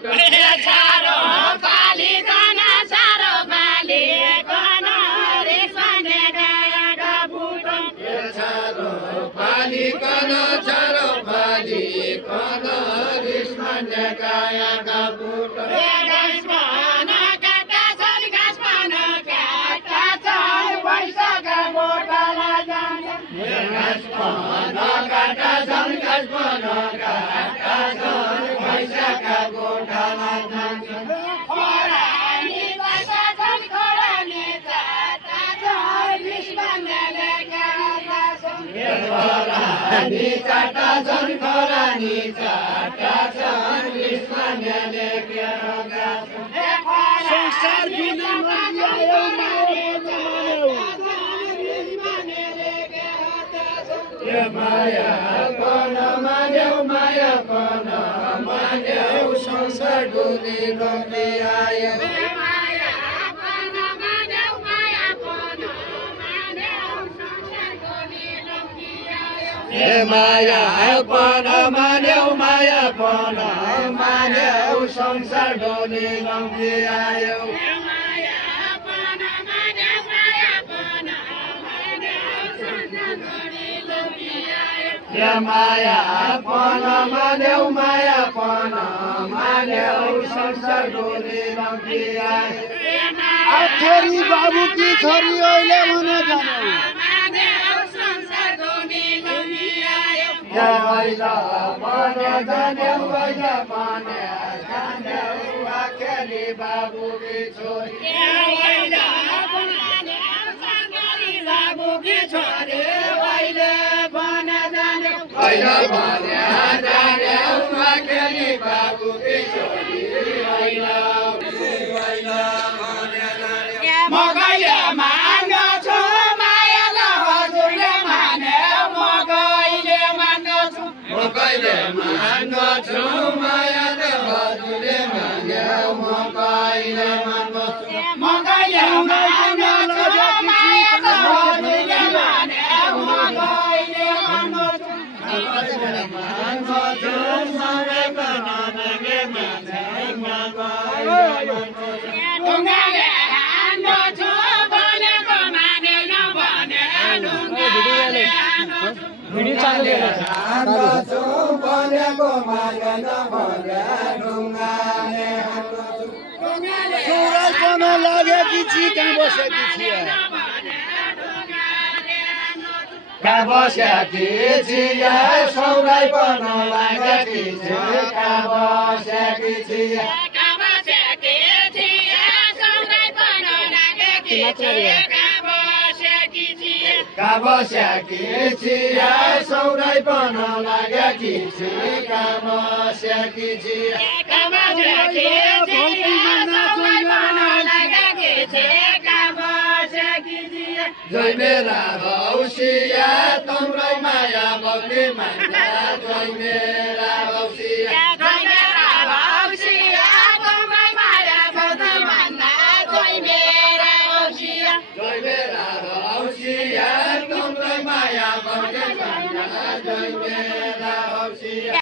छारो पालिकन छारो पालिकन रिसमने गायका बुटो छारो पालिकन छारो पालिकन रिसमने गायका बुटो चाटा छन् खरानी चाटा छन् विश्वले संसार बिना माया पन मान्यौ माया पन मान्यौ संसार डुली गम्ली आयो माया पन मान्यौ माया पन मान्यौ संसार डोली लम्बी आयो माया पन मान्यौ माया पन मान्यौ संसार डोली लम्बी आयो छोरी बाबू की छोरी अहिले भने जाने Waila mana jane waila mana jane akeli babu ki chori waila mana jane babu ki chori waila mana jane waila mana jane akeli babu ki chori waila waila mana jane magaile manga cho maya la hajule mane magaile मकैले मान्नु छु माया त हजुरले मान्यौ मकैले मान्नु छु मकैले मान्नु छु माया त हजुरले मान्यौ मकैले मान्नु छु मकैले मान्नु छु माया त हजुरले मान्यौ मकैले मान्नु छु ढुङ्गाले हान्नु छु भनेको मानेन भने ढुङ्गाले भिडियो चालु हान्छु भनेको मानेन भने ढुङ्गाले हान्छु सुरज बन लागेकी छि कहाँ बसेकी छि कहाँ बसेकी छि सौराई बन लागेकी छि कहाँ बसेकी छि कहाँ बसेकी छि सौराई बन लागेकी छि काबस्याकी छिया सौराई बन लागेकी छि काबस्याकी छिया काबस्याकी छिया सौराई बन लागेकी छि काबस्याकी छिया जय मेरा हौसिया तम्रै माया बग्ने माया जय मेरा हौसिया जय मेरा हौसिया तम्रै माया बग्ने माया जय मेरा हौसिया जय मेरा हौसिया तम्रै माया बग्ने माया जय मेरा हौसिया